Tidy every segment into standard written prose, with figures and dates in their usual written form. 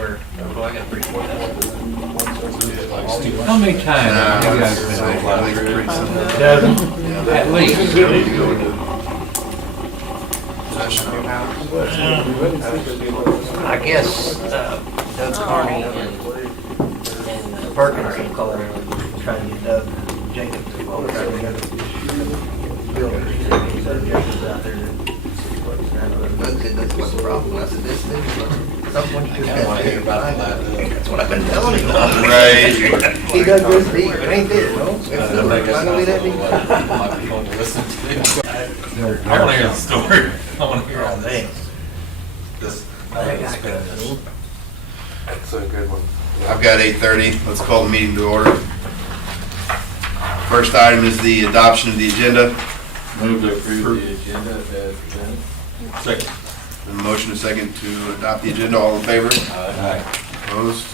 where, oh, I got 3-4. How many times have you guys been over? At least. I guess Doug Carney and Perkins are calling, trying to get Doug Jacobs as well. Trying to get builders. Jacobs out there. Doug said that's what's the problem. I said, this thing, someone could have want to hear about that. That's what I've been telling him. Right. He does this deep, it ain't this, no? It's not gonna be that deep. I want to hear the story. I want to hear all Hey, this. That's a good one. I've got 8:30. Let's call the meeting to order. First item is the adoption of the agenda. Move to approve the agenda as presented. Second. A motion, a second to adopt the agenda. All in favor? Aye. Opposed?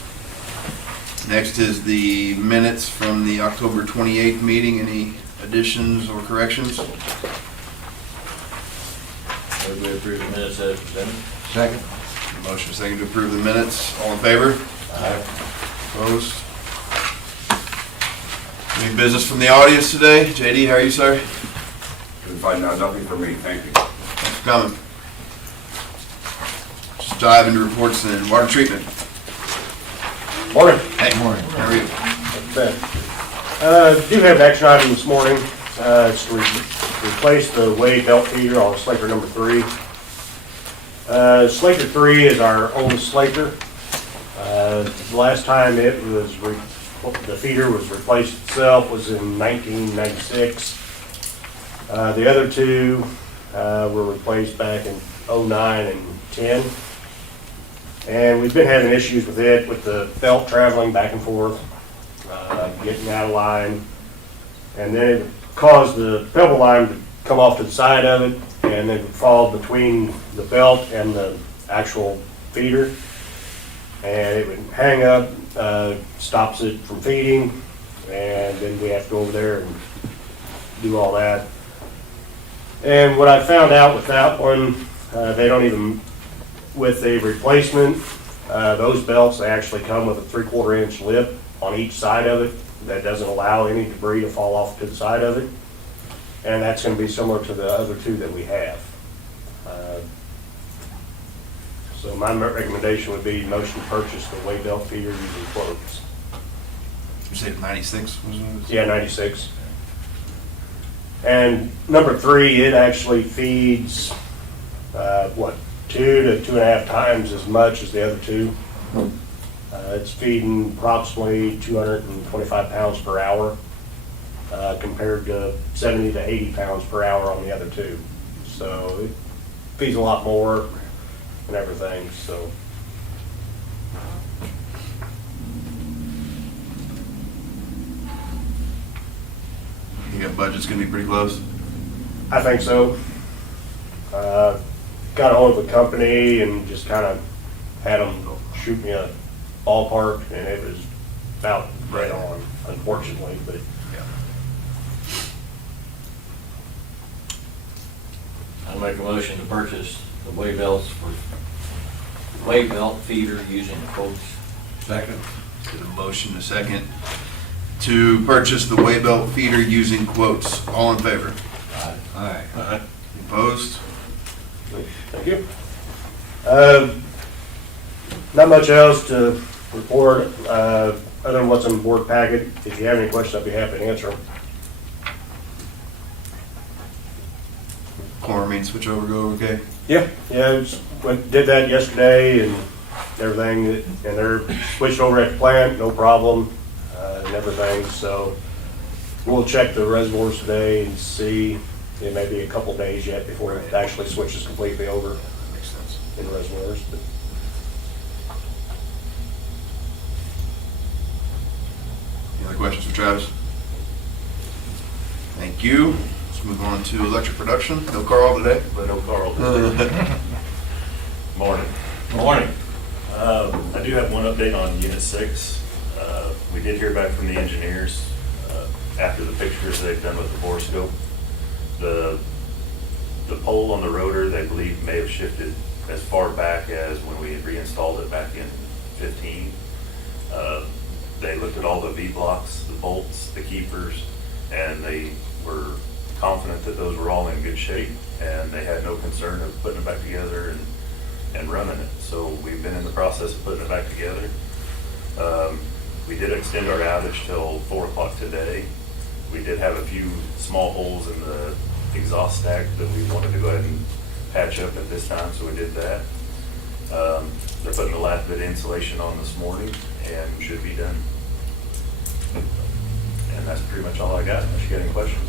Next is the minutes from the October 28th meeting. Any additions or corrections? Move to approve the minutes as presented. Second. A motion, a second to approve the minutes. All in favor? Aye. Opposed? Any business from the audience today? JD, how are you, sir? Couldn't find out, nothing for me, thank you. Thanks for coming. Just dive into reports and water treatment. Morning. Hey, morning. How are you? Do have an action item this morning. It's to replace the Wade belt feeder on Slaker number 3. Slaker 3 is our oldest Slaker. The last time it was the feeder was replaced itself was in 1996. The other two were replaced back in 09 and 10. And we've been having issues with it, with the belt traveling back and forth, getting out of line. And then it caused the pebble line to come off to the side of it, and it would fall between the belt and the actual feeder. And it would hang up, stops it from feeding, and then we have to go over there and do all that. And what I found out with that one, they don't even, with a replacement, those belts, they actually come with a 3/4 inch lip on each side of it that doesn't allow any debris to fall off to the side of it. And that's going to be similar to the other two that we have. So my recommendation would be motion to purchase the Wade belt feeder using quotes. You said 96? Yeah, 96. And number 3, it actually feeds, 2 to 2.5 times as much as the other two. It's feeding approximately 225 pounds per hour compared to 70 to 80 pounds per hour on the other two. So it feeds a lot more and everything, so. You got budget's gonna be pretty close? I think so. Got a hold of the company and just kind of had them shoot me a ballpark, and it was about right on, unfortunately, but. I'll make a motion to purchase the Wade belts for Wade belt feeder using quotes. Second. Get a motion, a second to purchase the Wade belt feeder using quotes. All in favor? Aye. Opposed? Thank you. Not much else to report, other than what's in the board packet. If you have any questions, I'd be happy to answer them. Chlorine switch over, go okay? Yeah, did that yesterday and everything, and they're switched over at the plant, no problem, and everything. So we'll check the reservoirs today and see. It may be a couple days yet before it actually switches completely over. Makes sense. In reservoirs. But Any other questions for Travis? Thank you. Let's move on to electric production. No Carl today? But no Carl. Morning. Morning. I do have one update on Unit 6. We did hear back from the engineers after the pictures they've done with the borescope. The pole on the rotor, they believe, may have shifted as far back as when we had reinstalled it back in 15. They looked at all the V-blocks, the bolts, the keepers, and they were confident that those were all in good shape, and they had no concern of putting it back together and running it. So we've been in the process of putting it back together. We did extend our outage till 4 o'clock today. We did have a few small holes in the exhaust stack that we wanted to go ahead and patch up at this time, so we did that. They're putting the last bit of insulation on this morning and should be done. And that's pretty much all I got, unless you got any questions.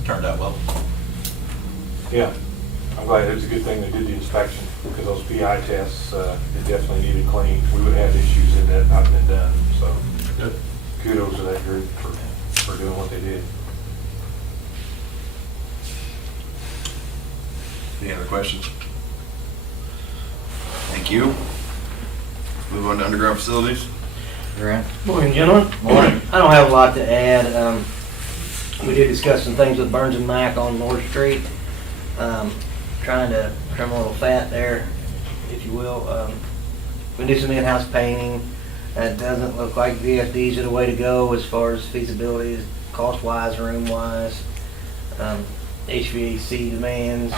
It turned out well. Yeah, I'm glad. It was a good thing they did the inspection, because those PI tests, it definitely needed cleaned. We would have issues if that not been done, so kudos to that group for doing what they did. Any other questions? Thank you. Move on to underground facilities. Grant? Morning, gentlemen. Morning. I don't have a lot to add. We did discuss some things with Burns and Mac on North Street. Trying to trim a little fat there, if you will. We do some in-house painting. It doesn't look like VFDs are the way to go as far as feasibility, cost-wise, room-wise, HVAC demands.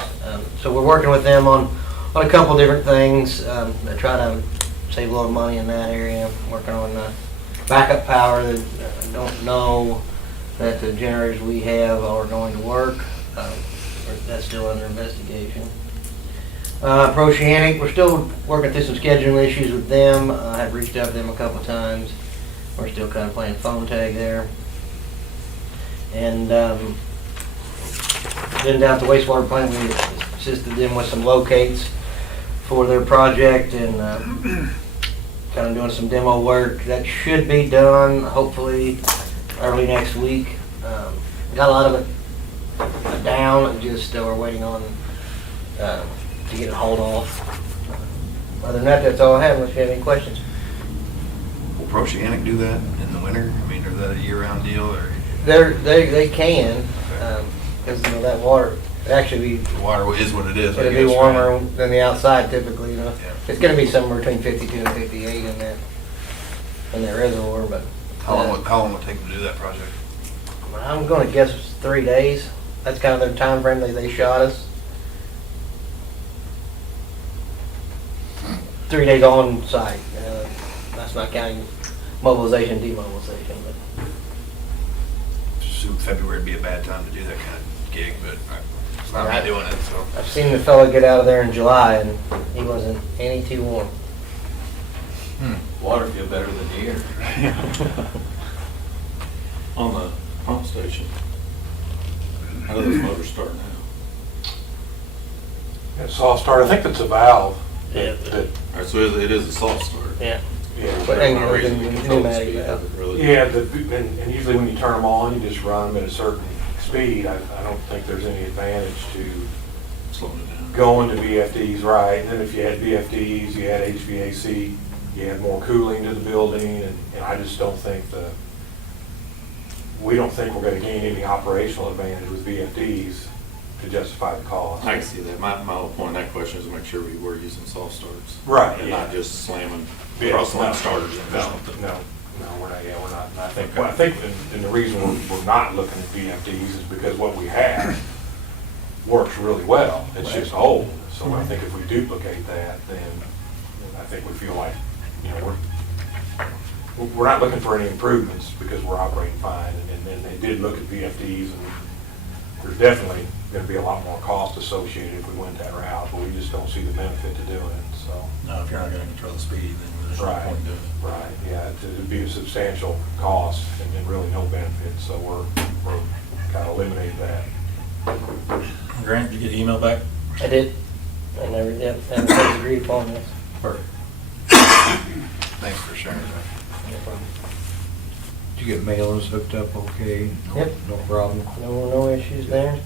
So we're working with them on a couple different things to try to save a little money in that area. Working on backup power. That I don't know that the generators we have are going to work. That's still under investigation. Proceanic, we're still working through some scheduling issues with them. I've reached out to them a couple of times. We're still kind of playing phone tag there. And then down at the wastewater plant, we assisted them with some locates for their project and kind of doing some demo work. That should be done hopefully early next week. Got a lot of it down, just we're waiting on to get it hauled off. Other than that, that's all I have, unless you have any questions. Will Proceanic do that in the winter? I mean, is that a year-round deal, or? They can, because that water, actually The water is what it is, I it'll be guess, warmer right? than the outside typically, Yeah. It's gonna be somewhere between 52 and 58 in that reservoir, but How long will it take them to do that project? I'm gonna guess it's 3 days. That's kind of their time frame they shot us. 3 days on site. That's not counting mobilization, demobilization, but Assume February would be a bad time to do that kind of gig, but it's not me doing it, so. I've seen the fella get out of there in July and he wasn't any too warm. Water feel better than the air. On the pump station, how do those motors start now? It's soft start. I think that's a valve. Yeah. That, All right, so it is a soft start. Yeah. yeah. But There's no and reason to the control the pneumatic speed valve. of it, really. Yeah, and usually when you turn them on, you just run them at a certain speed. I don't think there's any advantage to Slowing it down. going to VFDs, right? And then if you had VFDs, you had HVAC, you had more cooling to the building, and I just don't think we don't think we're gonna gain any operational advantage with VFDs to justify the cost. I can see that. My whole point in that question is to make sure we were using soft starts. Right, And yeah. not just slamming Yeah, cross-line no, starters in or No, something. no, we're not, we're not. And I think, and the reason we're not looking at VFDs is because what we have works really well. It's just old. So I think if we duplicate that, then I think we feel like, we're not looking for any improvements because we're operating fine. And then they did look at VFDs, and there's definitely gonna be a lot more cost associated if we went that route, but we just don't see the benefit to doing it, so. No, if you're not gonna control the speed, then there's no Right, point in doing it. right, yeah, it'd be a substantial cost and really no benefit, so we're kind of eliminating that. Grant, did you get the email back? I did. I never did. Everybody's agreed upon this. Perfect. Thanks for sharing that. No problem. Did you get mailers hooked up okay? No- Yep. No problem? No issues there.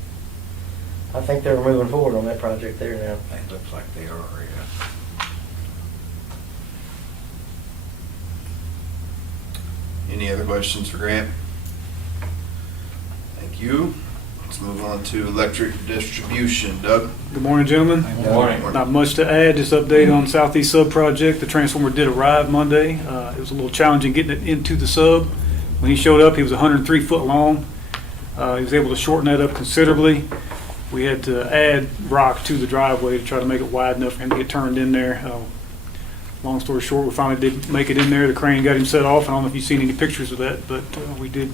I think they're moving forward on that project there now. It looks like they are, yeah. Any other questions for Grant? Thank you. Let's move on to electric distribution. Doug? Good morning, gentlemen. Good morning. Not much to add, just update on Southeast Sub project. The transformer did arrive Monday. It was a little challenging getting it into the sub. When he showed up, he was 103 foot long. He was able to shorten that up considerably. We had to add rock to the driveway to try to make it wide enough for him to get turned in there. Long story short, we finally did make it in there. The crane got him set off. I don't know if you've seen any pictures of that, but we did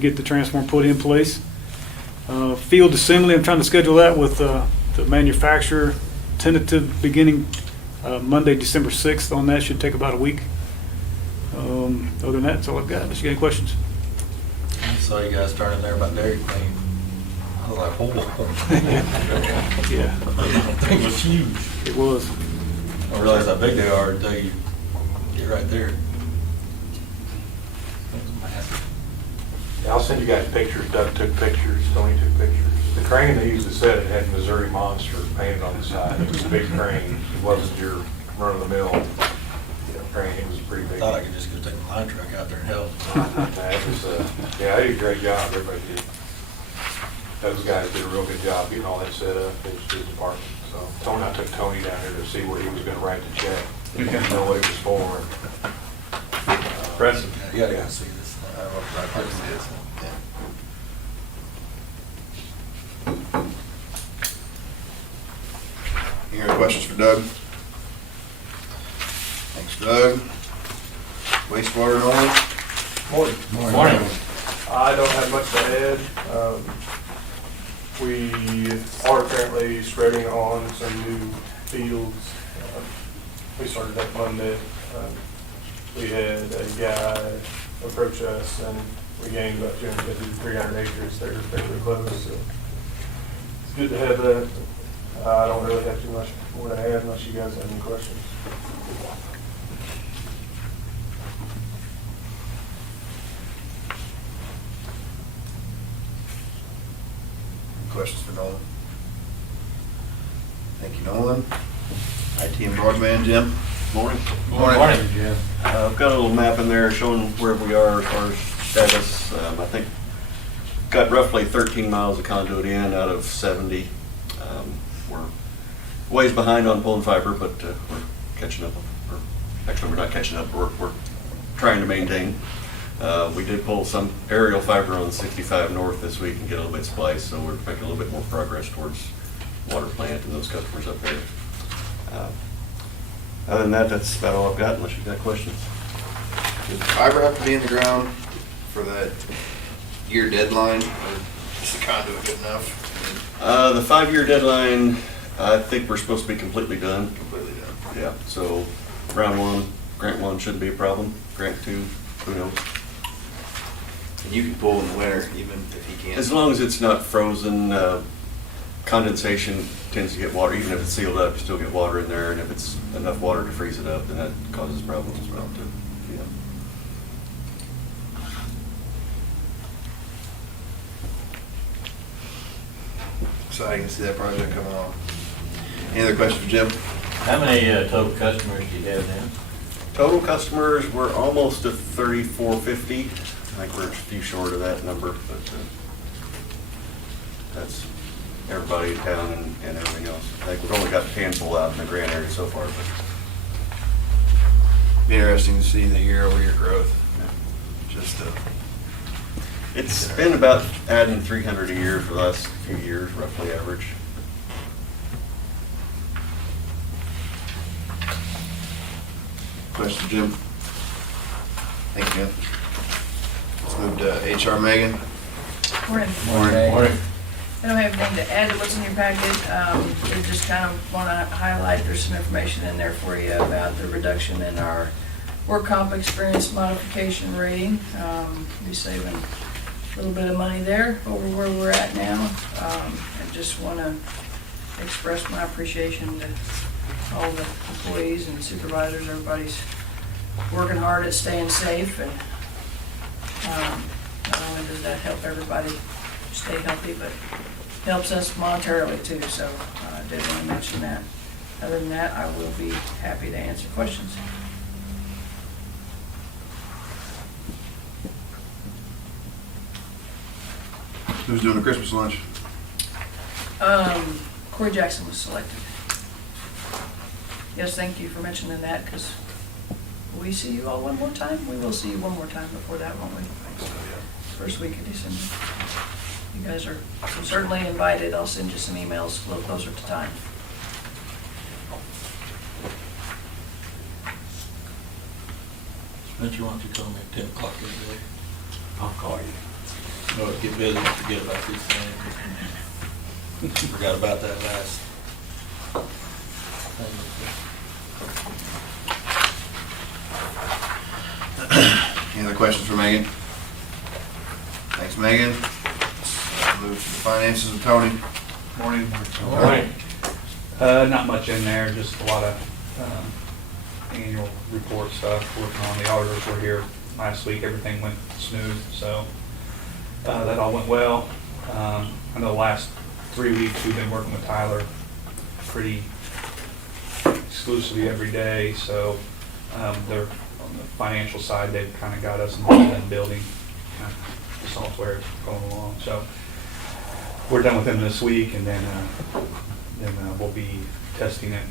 get the transformer put in place. Field assembly, I'm trying to schedule that with the manufacturer. Tentative beginning Monday, December 6th on that. Should take about a week. Other than that, that's all I've got. Unless you got any questions. I saw you guys turning there about Dairy Queen. I was like, oh. Yeah, That thing was huge. it was. I don't realize how big they are until you get right there. It was massive. Yeah, I'll send you guys pictures. Doug took pictures, Tony took pictures. The crane they used to set it had Missouri Monster painted on the side. It was a big crane. It wasn't your run-of-the-mill crane. It was pretty I big. thought I could just go take the line truck out there and help. That was, yeah, they did a great job. Everybody did. Those guys did a real good job getting all that set up. It was his department. So I took Tony down there to see where he was gonna write the check. He didn't know what it was for. Impressive. Yeah, you gotta go see this. I don't know if I can see this. Any other questions for Doug? Thanks, Doug. Wastewater and all? Morning. I don't have much to add. We are currently spreading on some new fields. We started that Monday. We had a guy approach us and we gained about 250 to 300 acres. They're fairly close. So it's good to have that. I don't really have too much more to add unless you guys have any questions. Questions for Nolan? Thank you, Nolan. IT and broadband, Jim? Morning. Morning. I've got a little map in there showing where we are as far as status. I think got roughly 13 miles of conduit in out of 70. We're ways behind on pulling fiber, but we're catching up. Actually, we're not catching up. We're trying to maintain. We did pull some aerial fiber on 65 North this week and get a little bit spliced, so we're making a little bit more progress towards water plant and those customers up there. Other than that, that's about all I've got, unless you've got questions. Does the fiber have to be in the ground for that year deadline, or is the conduit good enough? The 5-year deadline, I think we're supposed to be completely done. Completely done. Yeah, so round 1, grant 1 shouldn't be a problem. Grant 2, who knows? And you can pull in the winter, even if you can't. As long as it's not frozen, condensation tends to get water. Even if it's sealed up, you still get water in there, and if it's enough water to freeze it up, then that causes problems as well too. Yeah. Exciting to see that project come along. Any other questions for Jim? How many total customers do you have now? Total customers, we're almost at 3,450. I think we're a few short of that number, but that's everybody in town and everything else. I think we've only got a handful out in the Grand area so far. But Be interesting to see the year-over-year growth. Just it's been about adding 300 a year for the last few years, roughly average. question, Jim. Thank you. Let's move to HR. Megan. Morning. Morning. I don't have anything to add to what's in your packet. We just kind of want to highlight, there's some information in there for you about the reduction in our work comp experience modification rating. We're saving a little bit of money there over where we're at now. I just want to express my appreciation to all the employees and supervisors. Everybody's working hard at staying safe, and not only does that help everybody stay healthy, but helps us monetarily too. So I did want to mention that. Other than that, I will be happy to answer questions. Who's doing the Christmas lunch? Corey Jackson was selected. Yes, thank you for mentioning that, because we see you all one more time. We will see you one more time before that, won't we? First week of December. You guys are certainly invited. I'll send you some emails a little closer to time. Spencer, why don't you call me at 10 o'clock every day? I'll call you. No, get busy, forget about these things. Forgot about that last thing. Any other questions for Megan? Thanks, Megan. Move to the finances of Tony. Morning. All right. Not much in there, just a lot of annual report stuff, working on. The auditors were here last week, everything went smooth, so that all went well. I know the last 3 weeks we've been working with Tyler pretty exclusively every day, so they're on the financial side, they've kind of got us involved in building the software going along. So we're done with them this week, and then we'll be testing it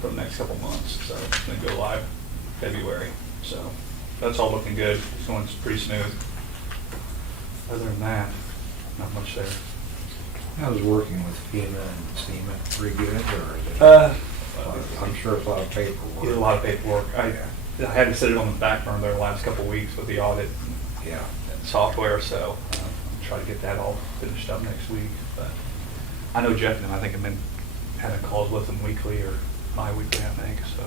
for the next couple months. So it's going to go live February. So that's all looking good. It's going pretty smooth. Other than that, not much there. How's working with FEMA and SEMA? Pretty good, or is it? I'm sure it's a lot of paperwork. Yeah, a lot of paperwork. I had to set it on the back burner there the last couple of weeks with the audit Yeah. and software, so I'll try to get that all finished up next week. But I know Jeff and I think I've been having calls with him weekly or bi-weekly, I think, so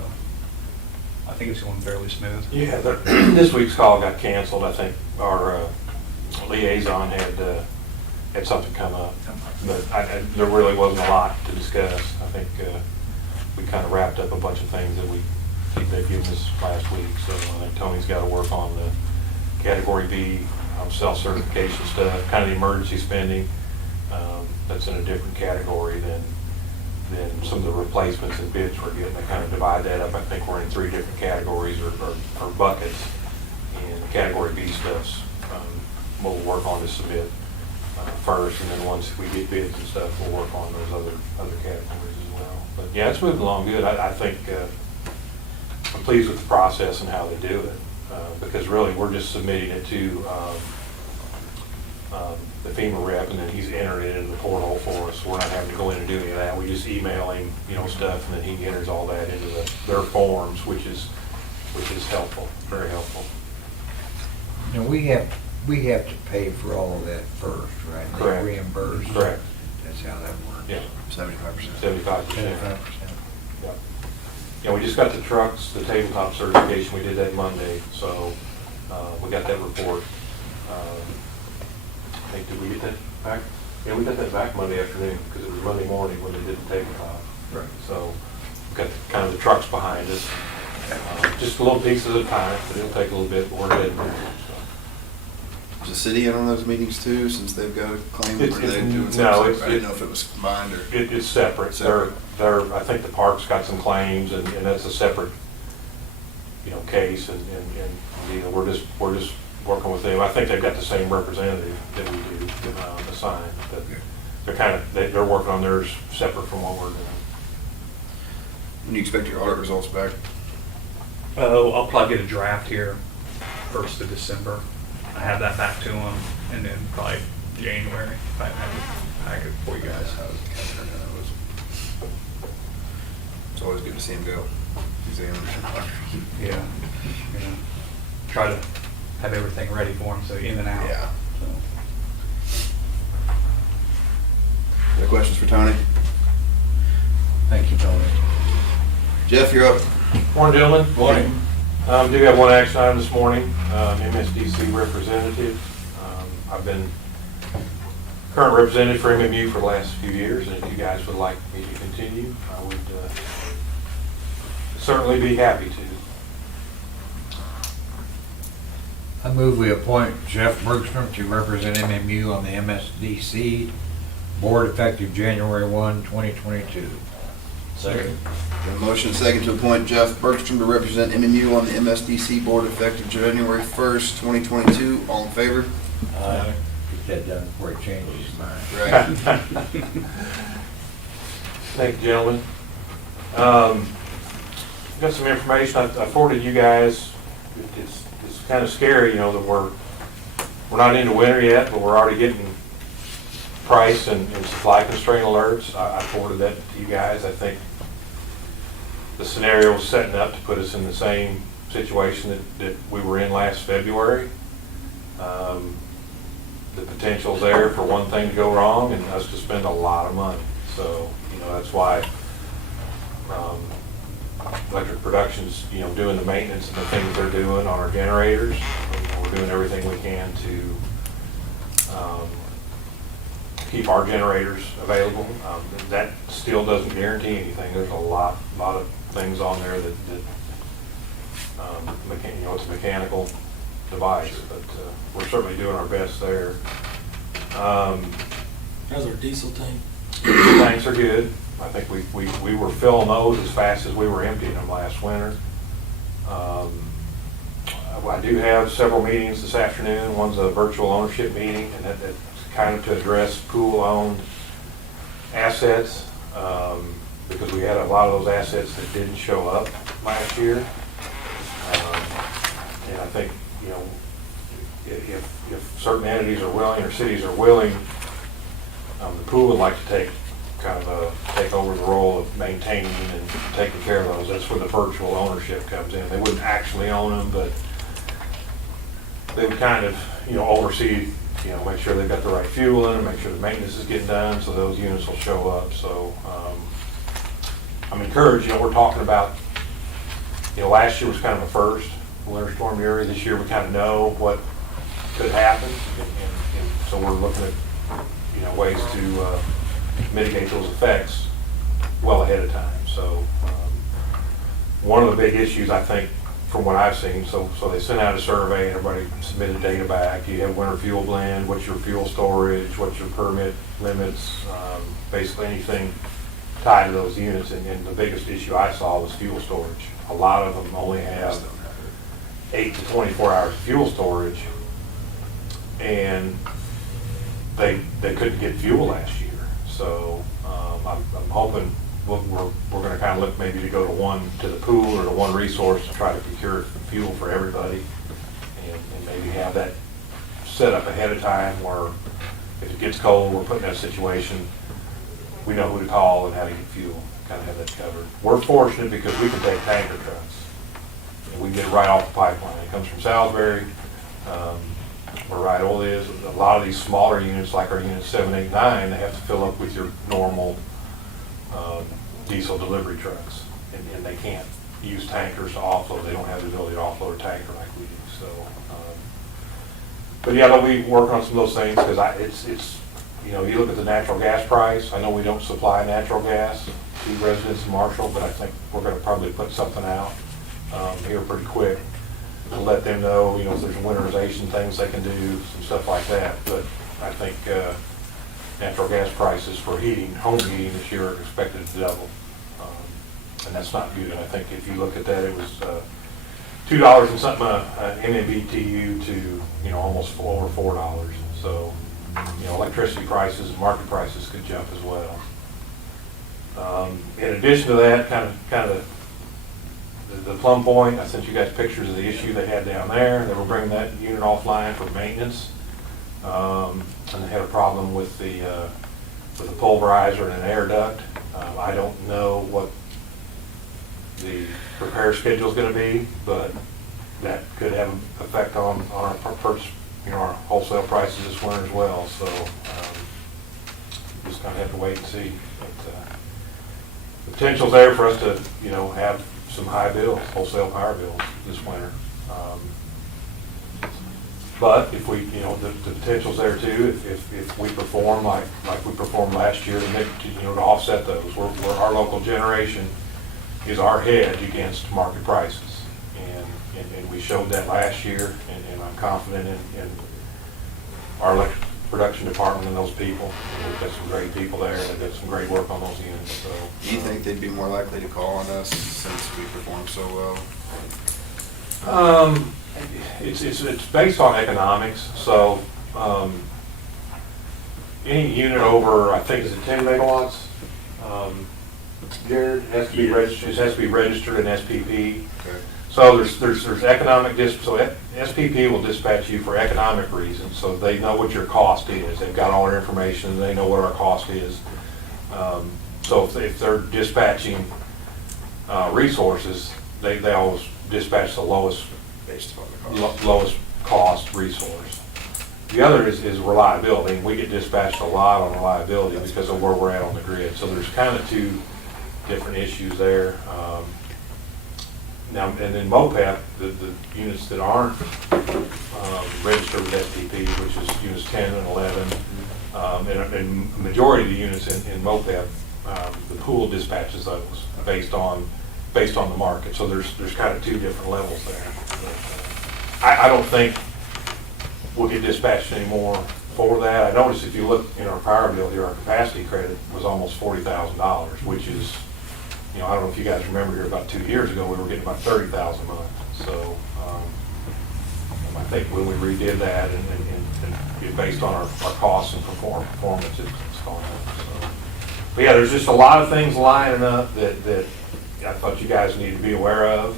I think it's going fairly smooth. Yeah, this week's call got canceled. I think our liaison had something come up, but there really wasn't a lot to discuss. I think we kind of wrapped up a bunch of things that they've given us last week. So I think Tony's got to work on the Category B self-certification stuff, kind of the emergency spending. That's in a different category than some of the replacements and bids we're getting. They kind of divide that up. I think we're in 3 different categories or buckets. And Category B stuff's we'll work on to submit first, and then once we get bids and stuff, we'll work on those other categories as well. But yeah, it's moving along good. I think I'm pleased with the process and how they do it, because really we're just submitting it to the FEMA rep, and then he's entering it into the portal for us. We're not having to go in and do any of that. We just email him, stuff, and then he enters all that into their forms, which is helpful, very helpful. Now, we have to pay for all of that first, right? Correct. They reimburse. Correct. That's how that works. Yeah. 75%. 75%. 75%. Yeah. Yeah, we just got the trucks, the tabletop certification. We did that Monday, so we got that report. I think, did we get that back? Yeah, we got that back Monday afternoon, because it was Monday morning when they did the tabletop. Right. So we got kind of the trucks behind us. Just a little pieces at a time, but it'll take a little bit, but we're heading there. Is the city in on those meetings too, since they've got a claim? Or are they doing No, something? it's- I didn't know if it was combined or. It's separate. Separate. I think the park's got some claims, and that's a separate, case, and we're just working with them. I think they've got the same representative that we do assigned, but they're working on theirs separate from what we're doing. When do you expect your audit results back? I'll probably get a draft here 1st of December. I have that back to them, and then probably January, if I have it packet for you guys. It's always good to see him go. Yeah. Try to have everything ready for them, so in and out. Yeah. So. Any questions for Tony? Thank you, Tony. Jeff, you're up. Morning, gentlemen. Morning. Do have one action item this morning, MSDC representative. I've been current representative for MMU for the last few years, and if you guys would like me to continue, I would certainly be happy to. I move we appoint Jeff Bergstrom to represent MMU on the MSDC board effective January 1, 2022. Second. Got a motion second to appoint Jeff Bergstrom to represent MMU on the MSDC board effective January 1st, 2022. All in favor? Aye. that done before he changes his mind. Right. Thank you, gentlemen. Got some information I forwarded you guys. It's kind of scary, that we're not into winter yet, but we're already getting price and supply constraint alerts. I forwarded that to you guys. I think the scenario was setting up to put us in the same situation that we were in last February. The potential's there for one thing to go wrong and us to spend a lot of money. So, that's why electric production's, doing the maintenance and the things they're doing on our generators. We're doing everything we can to keep our generators available. That still doesn't guarantee anything. There's a lot of things on there that it's a mechanical device, but we're certainly doing our best there. How's our diesel tank? Tanks are good. I think we were filling those as fast as we were emptying them last winter. I do have several meetings this afternoon. One's a virtual ownership meeting, and that's kind of to address pool-owned assets, because we had a lot of those assets that didn't show up last year. And I think, if certain entities are willing or cities are willing, the pool would like to take over the role of maintaining and taking care of those. That's where the virtual ownership comes in. They wouldn't actually own them, but they would kind of, oversee, make sure they've got the right fuel in them, make sure the maintenance is getting done, so those units will show up. So I'm encouraged. We're talking about, last year was kind of a first, Winter Storm Uri. This year we kind of know what could happen, and so we're looking at, ways to mitigate those effects well ahead of time. So one of the big issues, I think, from what I've seen, so they sent out a survey, everybody submitted data back. You have winter fuel blend, what's your fuel storage, what's your permit limits, basically anything tied to those units. And the biggest issue I saw was fuel storage. A lot of them only have 8 to 24 hours of fuel storage, and they couldn't get fuel last year. So I'm hoping we're going to kind of look maybe to go to the pool or to one resource to try to procure fuel for everybody, and maybe have that set up ahead of time where if it gets cold, we're put in that situation, we know who to call and how to get fuel, kind of have that covered. We're fortunate because we can take tanker trucks, and we can get it right off the pipeline. It comes from Salisbury, where Ride Oil is. A lot of these smaller units, like our unit 7, 8, 9, they have to fill up with your normal diesel delivery trucks, and they can't use tankers to offload. They don't have the ability to offload a tanker like we do. So, but yeah, they'll be working on some of those things, because it's you look at the natural gas price. I know we don't supply natural gas to residents in Marshall, but I think we're going to probably put something out here pretty quick to let them know, if there's winterization things they can do, some stuff like that. But I think natural gas prices for heating, home heating this year are expected to double. And that's not good. I think if you look at that, it was $2 and something MMBTU to, almost over $4. So, electricity prices and market prices could jump as well. In addition to that, kind of the Plum Point, I sent you guys pictures of the issue they had down there. They were bringing that unit offline for maintenance, and they had a problem with the pulverizer and an air duct. I don't know what the repair schedule is going to be, but that could have an effect on our purchase, our wholesale prices this winter as well. So just kind of have to wait and see. But the potential's there for us to, have some high bills, wholesale power bills this winter. But if we, the potential's there too. If we perform like we performed last year, to offset those, our local generation is our hedge against market prices, and we showed that last year, and I'm confident in our electric production department and those people. We've got some great people there that did some great work on those units. So, Do you think they'd be more likely to call on us since we perform so well? It's based on economics. So any unit over, I think, is it 10 megawatts? Jared, has to be registered, it has to be registered in SPP. So there's economic so SPP will dispatch you for economic reasons, so they know what your cost is. They've got all our information, they know what our cost is. So if they're dispatching resources, they always dispatch the lowest cost resource. The other is reliability. We get dispatched a lot on reliability because of where we're at on the grid. So there's kind of two different issues there. Now, and then MOPEP, the units that aren't registered with SPP, which is units 10 and 11, and a majority of the units in MOPEP, the pool dispatches those based on the market. So there's kind of two different levels there. But, I don't think we'll get dispatched anymore for that. I noticed if you look in our power bill here, our capacity credit was almost $40,000, which is, I don't know if you guys remember here about 2 years ago, we were getting about $30,000 a month. So I think when we redid that and based on our costs and performance, it's gone up. So. But yeah, there's just a lot of things lining up that I thought you guys need to be aware of.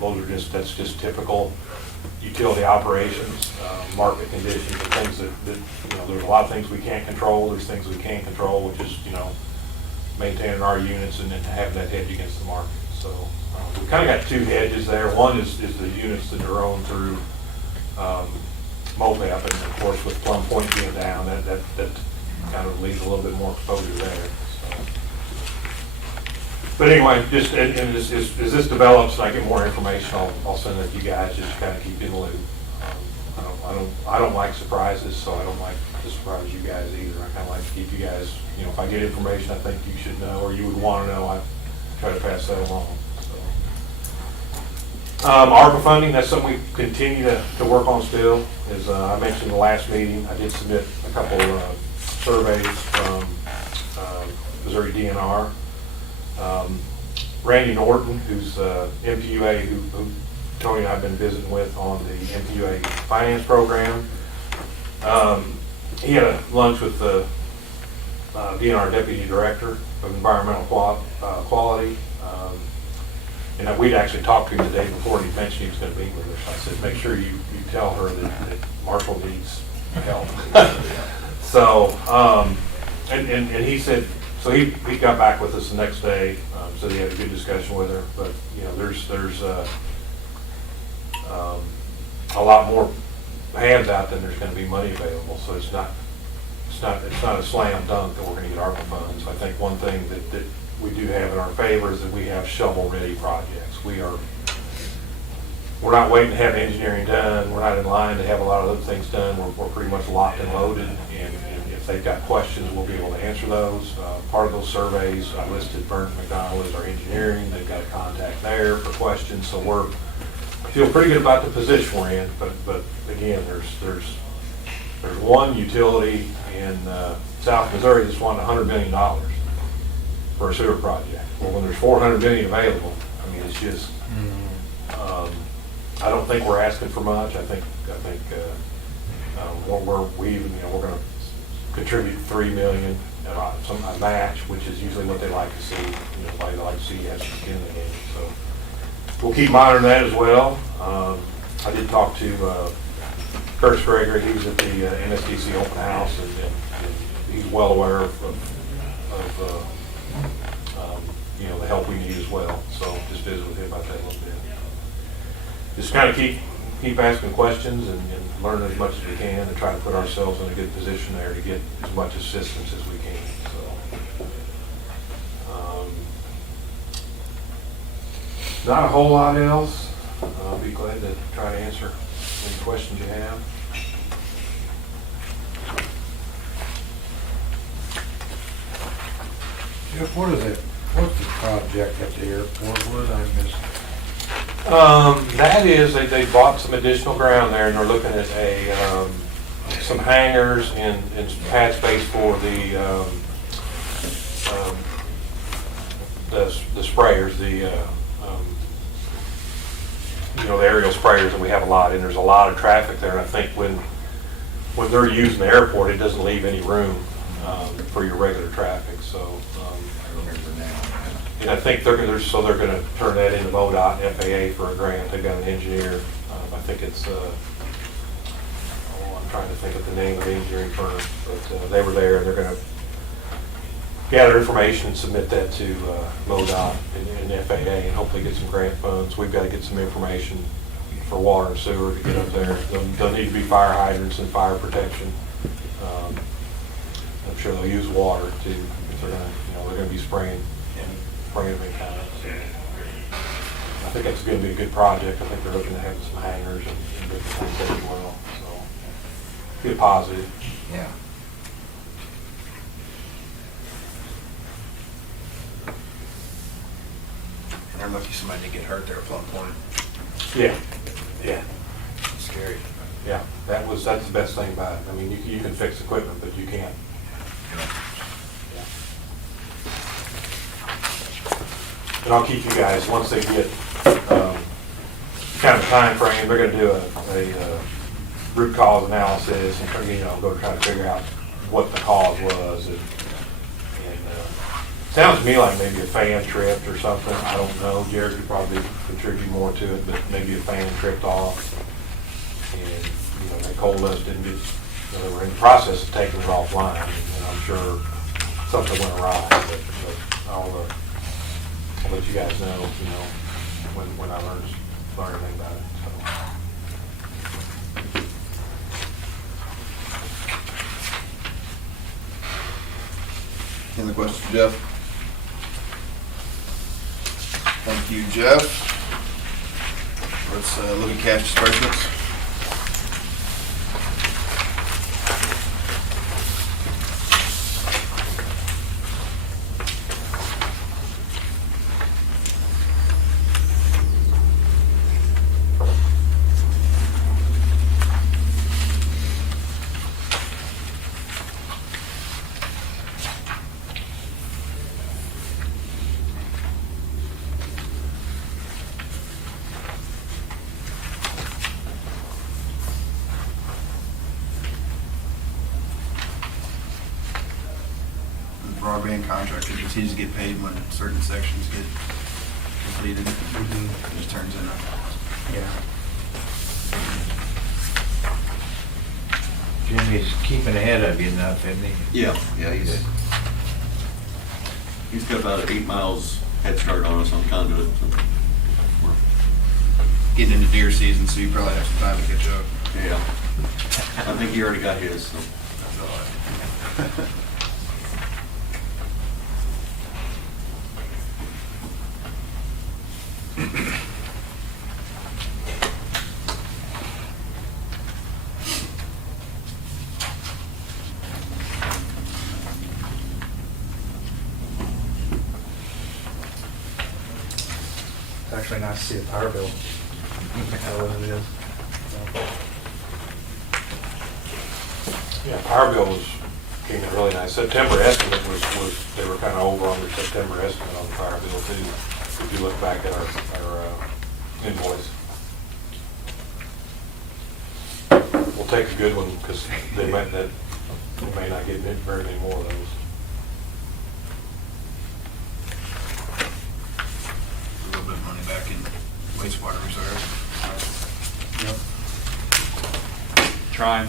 Those are that's just typical utility operations, market conditions, and things that there's a lot of things we can't control. There's things we can control, which is maintaining our units and then having that hedge against the market. So we kind of got two hedges there. One is the units that are owned through MOPEP, and of course with Plum Point being down, that kind of leaves a little bit more exposure there. So. But anyway, just as this develops and I get more information, I'll send it to you guys just to kind of keep you in the loop. I don't like surprises, so I don't like to surprise you guys either. I kind of like to keep you guys, if I get information I think you should know or you would want to know, I try to pass that along. So, ARPA funding, that's something we continue to work on still. As I mentioned in the last meeting, I did submit a couple surveys from Missouri DNR. Randy Norton, who's MPUA, who Tony and I have been visiting with on the MPUA finance program. He had a lunch with the DNR Deputy Director of Environmental Quality. And we'd actually talked to him the day before, and he mentioned he was going to meet with her. So I said, make sure you tell her that Marshall needs help. So, and he said, so he got back with us the next day, so he had a good discussion with her. But there's a lot more hands out than there's going to be money available. So it's not a slam dunk that we're going to get ARPA funds. I think one thing that we do have in our favor is that we have shovel-ready projects. We're not waiting to have engineering done. We're not in line to have a lot of other things done. We're pretty much locked and loaded, and if they've got questions, we'll be able to answer those. Part of those surveys, I listed Burnt McDonald as our engineering. They've got a contact there for questions, so I feel pretty good about the position we're in. But again, there's one utility in South Missouri that's wanting $100 million for a sewer project. Well, when there's $400 million available, I mean, it's just. I don't think we're asking for much. I think we're going to contribute $3 million a match, which is usually what they like to see. They like to see you have some skin in the game. So we'll keep monitoring that as well. I did talk to Kurt Gregory. He was at the NSDC open house, and he's well aware of the help we need as well. So just visit with him about that a little bit. Just kind of keep asking questions and learn as much as we can and try to put ourselves in a good position there to get as much assistance as we can. So, not a whole lot else. I'll be glad to try to answer any questions you have. Jeff, what's the project at the airport? What did I miss? That is, they bought some additional ground there, and they're looking at some hangars and pad space for the sprayers, the aerial sprayers, and we have a lot, and there's a lot of traffic there. And I think when when they're using the airport, it doesn't leave any room for your regular traffic, so. And I think they're gonna turn that into MoDOT and FAA for a grant. They've got an engineer, I think it's, I'm trying to think of the name of the engineering firm, but they were there, and they're gonna gather information and submit that to MoDOT and FAA, and hopefully get some grant funds. We've got to get some information for water and sewer to get up there. There'll need to be fire hydrants and fire protection. I'm sure they'll use water too, if they're gonna be spraying every time. So I think it's gonna be a good project. I think they're looking to have some hangars and different things as well, so be a positive. Yeah. And they're lucky somebody didn't get hurt there at Plum Point. Yeah. Scary. Yeah, that's the best thing about it. I mean, you can fix equipment, but you can't. Yeah. And I'll keep you guys, once they get kind of a time frame, they're gonna do a root cause analysis and, go try to figure out what the cause was. And sounds to me like maybe a fan tripped or something. I don't know. Jared could probably contribute more to it, but maybe a fan tripped off. And, that coal dust didn't get, they were in the process of taking it offline, and I'm sure something went awry, but I'll let you guys know, when I learn anything about it, so. Any other questions for Jeff? Thank you, Jeff. Let's look at cash disbursements. Broadband contractor continues to get paid when certain sections get completed. It just turns into. Yeah. Jimmy's keeping ahead of you enough, isn't he? Yeah, he's got about 8 miles head start on us on conduit. So we're Getting into deer season, so you probably have some time to catch up. Yeah. I think he already got his, so. That's all right. It's actually nice to see a power bill. That's what it is. Yeah, power bill came in really nice. September estimate was they were kind of over on their September estimate on the power bill too, if you look back at our invoice. We'll take a good one, because they may not get very many more of those. A little bit of money back in wastewater reserve. Trying.